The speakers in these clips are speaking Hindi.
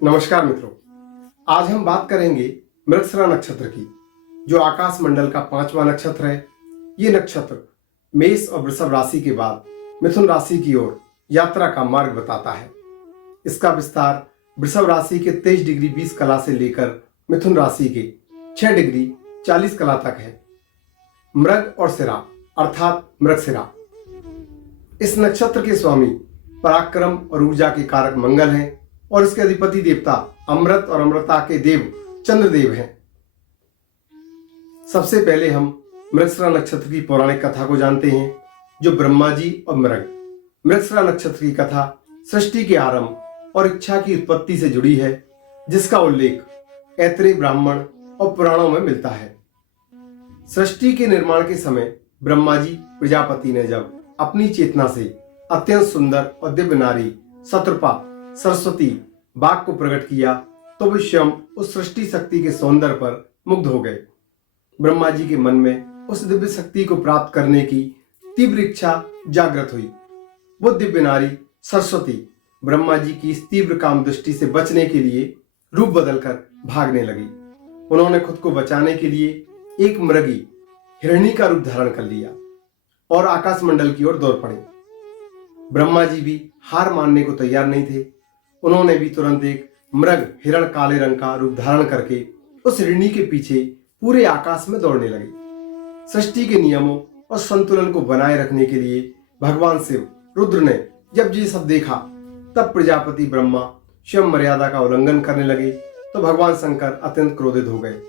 नमस्कार मित्रों, आज हम बात करेंगे मृगशिरा नक्षत्र की, जो आकाश मंडल का 5वां नक्षत्र है। ये नक्षत्र मेष और वृषभ राशि के बाद मिथुन राशि की ओर यात्रा का मार्ग बताता है। इसका विस्तार वृषभ राशि के 23 डिग्री 20 कला से लेकर मिथुन राशि के 6 डिग्री 40 कला तक है। मृग और शिरा अर्थात मृगशिरा, इस नक्षत्र के स्वामी पराक्रम और ऊर्जा के कारक मंगल हैं और इसके अधिपति देवता अमृत और अमृता के देव चंद्रदेव हैं। सबसे पहले हम मृगशिरा नक्षत्र की पौराणिक कथा को जानते हैं, जो ब्रह्मा जी और मृगशिरा नक्षत्र की कथा सृष्टि के आरंभ और इच्छा की उत्पत्ति से जुड़ी है, जिसका उल्लेख ऐतरेय ब्राह्मण और पुराणों में मिलता है। सृष्टि के निर्माण के समय ब्रह्मा जी प्रजापति ने जब अपनी चेतना से अत्यंत सुंदर और दिव्य नारी शतरूपा सरस्वती बाघ को प्रकट किया, तो वे स्वयं उस सृष्टि शक्ति के सौंदर्य पर मुग्ध हो गए। ब्रह्मा जी के मन में उस दिव्य शक्ति को प्राप्त करने की तीव्र इच्छा जागृत हुई। वो दिव्य नारी सरस्वती ब्रह्मा जी की इस तीव्र काम दृष्टि से बचने के लिए रूप बदलकर भागने लगी। उन्होंने खुद को बचाने के लिए एक मृगी हिरणी का रूप धारण कर लिया और आकाश मंडल की ओर दौड़ पड़े। ब्रह्मा जी भी हार मानने को तैयार नहीं थे। उन्होंने भी तुरंत एक मृग हिरण काले रंग का रूप धारण करके उस हिरणी के पीछे पूरे आकाश में दौड़ने लगे। सृष्टि के नियमों और संतुलन को बनाए रखने के लिए भगवान शिव रुद्र ने जब ये सब देखा, तब प्रजापति ब्रह्मा स्वयं मर्यादा का उल्लंघन करने लगे, तो भगवान शंकर अत्यंत क्रोधित हो गए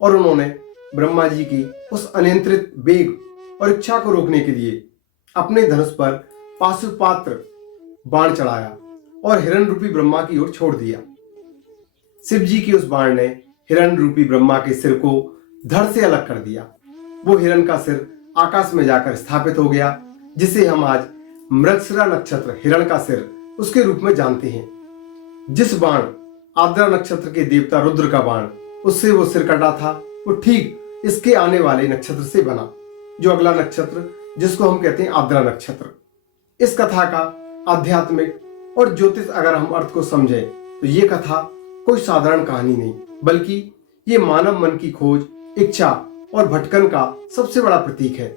और उन्होंने ब्रह्मा जी की उस अनियंत्रित वेग और इच्छा को रोकने के लिए अपने धनुष पर पाशुपात्र बाण चढ़ाया और हिरण रूपी ब्रह्मा की ओर छोड़ दिया। शिव जी के उस बाण ने हिरण रूपी ब्रह्मा के सिर को धड़ से अलग कर दिया। वो हिरण का सिर आकाश में जाकर स्थापित हो गया, जिसे हम आज मृगशिरा नक्षत्र हिरण का सिर उसके रूप में जानते हैं। जिस बाण आर्द्रा नक्षत्र के देवता रुद्र का बाण उससे वो सिर कटा था, वो ठीक इसके आने वाले नक्षत्र से बना, जो अगला नक्षत्र जिसको हम कहते हैं आर्द्रा नक्षत्र। इस कथा का आध्यात्मिक और ज्योतिष अगर हम अर्थ को समझें, तो ये कथा कोई साधारण कहानी नहीं, बल्कि ये मानव मन की खोज, इच्छा और भटकन का सबसे बड़ा प्रतीक है,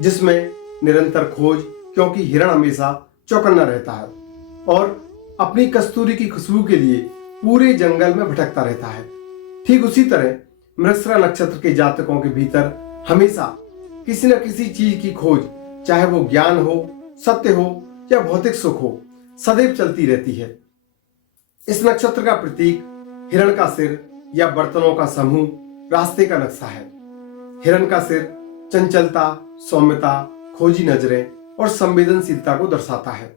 जिसमें निरंतर खोज, क्योंकि हिरण हमेशा चौकन्ना रहता है और अपनी कस्तूरी की खुशबू के लिए पूरे जंगल में भटकता रहता है। ठीक उसी तरह मृगशिरा नक्षत्र के जातकों के भीतर हमेशा किसी न किसी चीज की खोज, चाहे वो ज्ञान हो, सत्य हो या भौतिक सुख हो, सदैव चलती रहती है। इस नक्षत्र का प्रतीक हिरण का सिर या बर्तनों का समूह रास्ते का नक्शा है। हिरण का सिर चंचलता, सौम्यता, खोजी नजरें और संवेदनशीलता को दर्शाता है।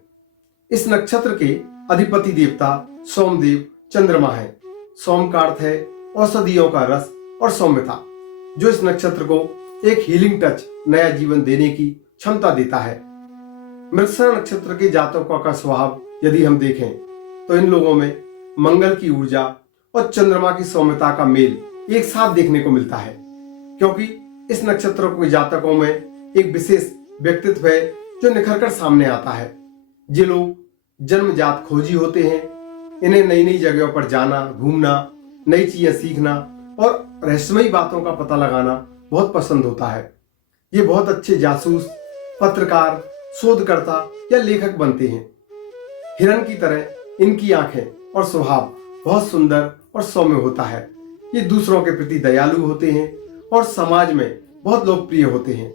इस नक्षत्र के अधिपति देवता सोमदेव चंद्रमा है। सोम का अर्थ है औषधियों का रस और सौम्यता, जो इस नक्षत्र को एक हीलिंग टच, नया जीवन देने की क्षमता देता है। मृगशिरा नक्षत्र के जातकों का स्वभाव यदि हम देखें, तो इन लोगों में मंगल की ऊर्जा और चंद्रमा की सौम्यता का मेल एक साथ देखने को मिलता है, क्योंकि इस नक्षत्र के जातकों में एक विशेष व्यक्तित्व है जो निखरकर सामने आता है। ये लोग जन्मजात खोजी होते हैं। इन्हें नई नई जगहों पर जाना, घूमना, नई चीजें सीखना और रहस्यमयी बातों का पता लगाना बहुत पसंद होता है। ये बहुत अच्छे जासूस, पत्रकार, शोधकर्ता या लेखक बनते हैं। हिरण की तरह इनकी आंखें और स्वभाव बहुत सुंदर और सौम्य होता है। ये दूसरों के प्रति दयालु होते हैं और समाज में बहुत लोकप्रिय होते हैं।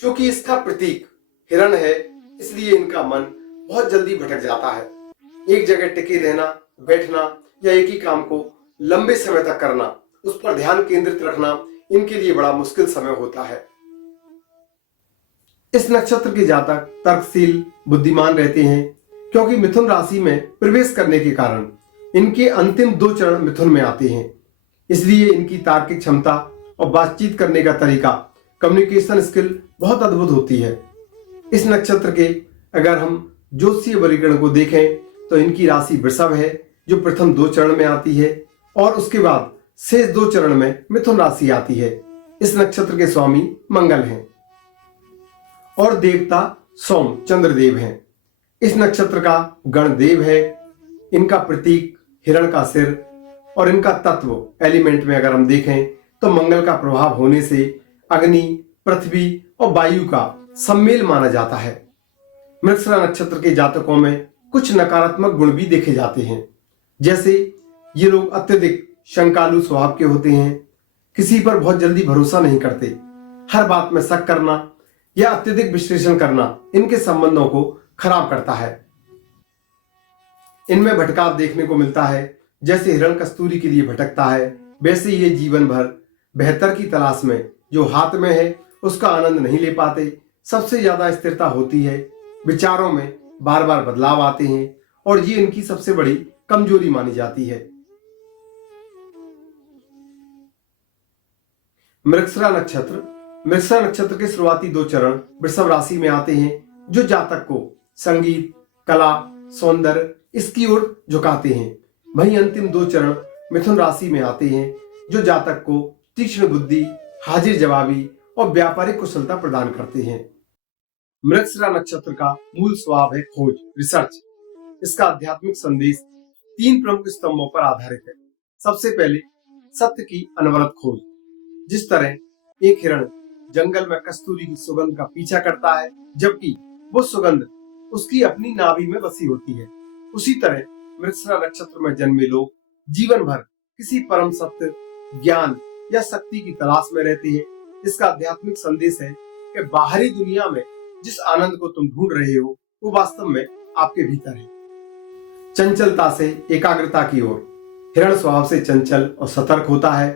क्योंकि इसका प्रतीक हिरण है, इसलिए इनका मन बहुत जल्दी भटक जाता है। एक जगह टिके रहना, बैठना या एक ही काम को लंबे समय तक करना, उस पर ध्यान केंद्रित रखना इनके लिए बड़ा मुश्किल समय होता है। इस नक्षत्र के जातक तर्कशील, बुद्धिमान रहते हैं, क्योंकि मिथुन राशि में प्रवेश करने के कारण इनके अंतिम 2 चरण मिथुन में आते हैं। इसलिए इनकी तार्किक क्षमता और बातचीत करने का तरीका, कम्युनिकेशन स्किल बहुत अद्भुत होती है। इस नक्षत्र के अगर हम ज्योतिषीय वर्गीकरण को देखें, तो इनकी राशि वृषभ है, जो प्रथम 2 चरण में आती है और उसके बाद शेष 2 चरण में मिथुन राशि आती है। इस नक्षत्र के स्वामी मंगल हैं और देवता सोम चंद्रदेव हैं। इस नक्षत्र का गणदेव है। इनका प्रतीक हिरण का सिर और इनका तत्व एलिमेंट में अगर हम देखें तो मंगल का प्रभाव होने से अग्नि, पृथ्वी और वायु का सम्मेल माना जाता है। मृगशिरा नक्षत्र के जातकों में कुछ नकारात्मक गुण भी देखे जाते हैं, जैसे ये लोग अत्यधिक शंकालु स्वभाव के होते हैं, किसी पर बहुत जल्दी भरोसा नहीं करते, हर बात में शक करना या अत्यधिक विश्लेषण करना इनके संबंधों को खराब करता है। इनमें भटकाव देखने को मिलता है, जैसे हिरण कस्तूरी के लिए भटकता है वैसे ये जीवन भर बेहतर की तलाश में जो हाथ में है उसका आनंद नहीं ले पाते। सबसे ज्यादा स्थिरता होती है, विचारों में बार बार बदलाव आते हैं और ये इनकी सबसे बड़ी कमजोरी मानी जाती है। मृगशिरा नक्षत्र के शुरुआती 2 चरण वृषभ राशि में आते हैं, जो जातक को संगीत, कला, सौंदर्य इसकी ओर झुकाते हैं। वहीं अंतिम 2 चरण मिथुन राशि में आते हैं, जो जातक को तीक्ष्ण बुद्धि, हाजिर जवाबी और व्यापारिक कुशलता प्रदान करते हैं। मृगशिरा नक्षत्र का मूल स्वभाव है खोज, रिसर्च। इसका आध्यात्मिक संदेश 3 प्रमुख स्तंभों पर आधारित है। सबसे पहले सत्य की अनवरत खोज। जिस तरह एक हिरण जंगल में कस्तूरी की सुगंध का पीछा करता है, जबकि वो सुगंध उसकी अपनी नाभि में बसी होती है, उसी तरह मृगशिरा नक्षत्र में जन्मे लोग जीवन भर किसी परम सत्य, ज्ञान या शक्ति की तलाश में रहते हैं। इसका आध्यात्मिक संदेश है कि बाहरी दुनिया में जिस आनंद को तुम ढूंढ रहे हो वो वास्तव में आपके भीतर है। चंचलता से एकाग्रता की ओर। हिरण स्वभाव से चंचल और सतर्क होता है।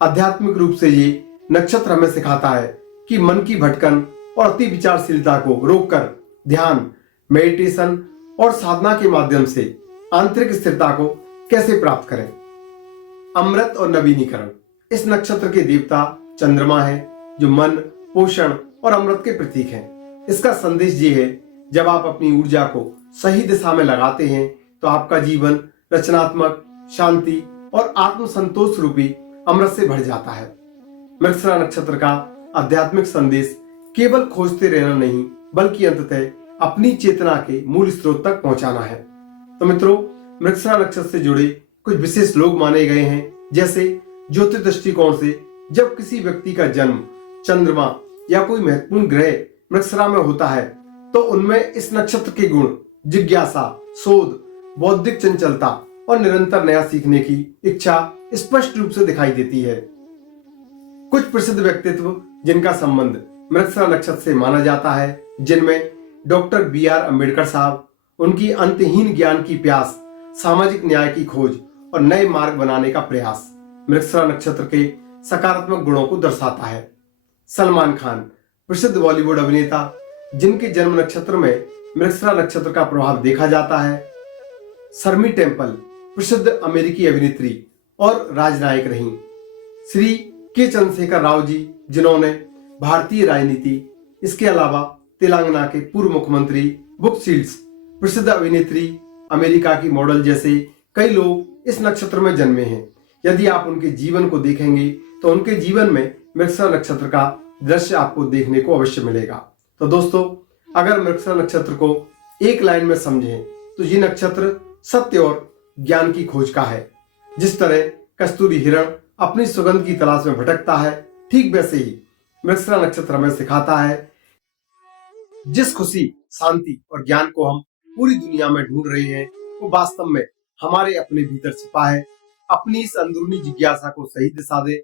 आध्यात्मिक रूप से ये नक्षत्र हमें सिखाता है कि मन की भटकन और अति विचारशीलता को रोककर ध्यान, मेडिटेशन और साधना के माध्यम से आंतरिक स्थिरता को कैसे प्राप्त करें। अमृत और नवीनीकरण। इस नक्षत्र के देवता चंद्रमा है, जो मन, पोषण और अमृत के प्रतीक हैं। इसका संदेश ये है, जब आप अपनी ऊर्जा को सही दिशा में लगाते हैं तो आपका जीवन रचनात्मक, शांति और आत्मसंतोष रूपी अमृत से भर जाता है। मृगशिरा नक्षत्र का आध्यात्मिक संदेश केवल खोजते रहना नहीं, बल्कि अंततः अपनी चेतना के मूल स्रोत तक पहुंचाना है। तो मित्रों, मृगशिरा नक्षत्र से जुड़े कुछ विशेष लोग माने गए हैं, जैसे ज्योतिष दृष्टिकोण से जब किसी व्यक्ति का जन्म चंद्रमा या कोई महत्वपूर्ण ग्रह मृगशिरा में होता है तो उनमें इस नक्षत्र के गुण जिज्ञासा, शोध, बौद्धिक चंचलता और निरंतर नया सीखने की इच्छा स्पष्ट रूप से दिखाई देती है। कुछ प्रसिद्ध व्यक्तित्व जिनका संबंध मृगशिरा नक्षत्र से माना जाता है, जिनमें डॉक्टर बी.आर. अम्बेडकर साहब, उनकी अंतहीन ज्ञान की प्यास, सामाजिक न्याय की खोज और नए मार्ग बनाने का प्रयास मृगशिरा नक्षत्र के सकारात्मक गुणों को दर्शाता है। सलमान खान, प्रसिद्ध बॉलीवुड अभिनेता, जिनके जन्म नक्षत्र में मृगशिरा नक्षत्र का प्रभाव देखा जाता है। शर्मी टेम्पल, प्रसिद्ध अमेरिकी अभिनेत्री और राजनायक रहीं। श्री के चंद्रशेखर राव जी, जिन्होंने भारतीय राजनीति, इसके अलावा तेलंगाना के पूर्व मुख्यमंत्री, बुक शील्ड्स, प्रसिद्ध अभिनेत्री, अमेरिका की मॉडल जैसे कई लोग इस नक्षत्र में जन्मे हैं। यदि आप उनके जीवन को देखेंगे तो उनके जीवन में मृगशिरा नक्षत्र का दृश्य आपको देखने को अवश्य मिलेगा। तो दोस्तों, अगर मृगशिरा नक्षत्र को एक लाइन में समझें तो ये नक्षत्र सत्य और ज्ञान की खोज का है। जिस तरह कस्तूरी हिरण अपनी सुगंध की तलाश में भटकता है, ठीक वैसे ही मृगशिरा नक्षत्र हमें सिखाता है जिस खुशी, शांति और ज्ञान को हम पूरी दुनिया में ढूंढ रहे हैं वो वास्तव में हमारे अपने भीतर छिपा है। अपनी इस अंदरूनी जिज्ञासा को सही दिशा दें,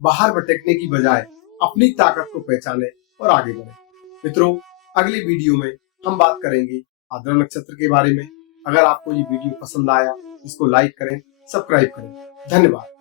बाहर भटकने की बजाय अपनी ताकत को पहचानें और आगे बढ़ें। मित्रों, अगली वीडियो में हम बात करेंगे आद्रा नक्षत्र के बारे में। अगर आपको ये वीडियो पसंद आया, इसको लाइक करें, सब्सक्राइब करें। धन्यवाद।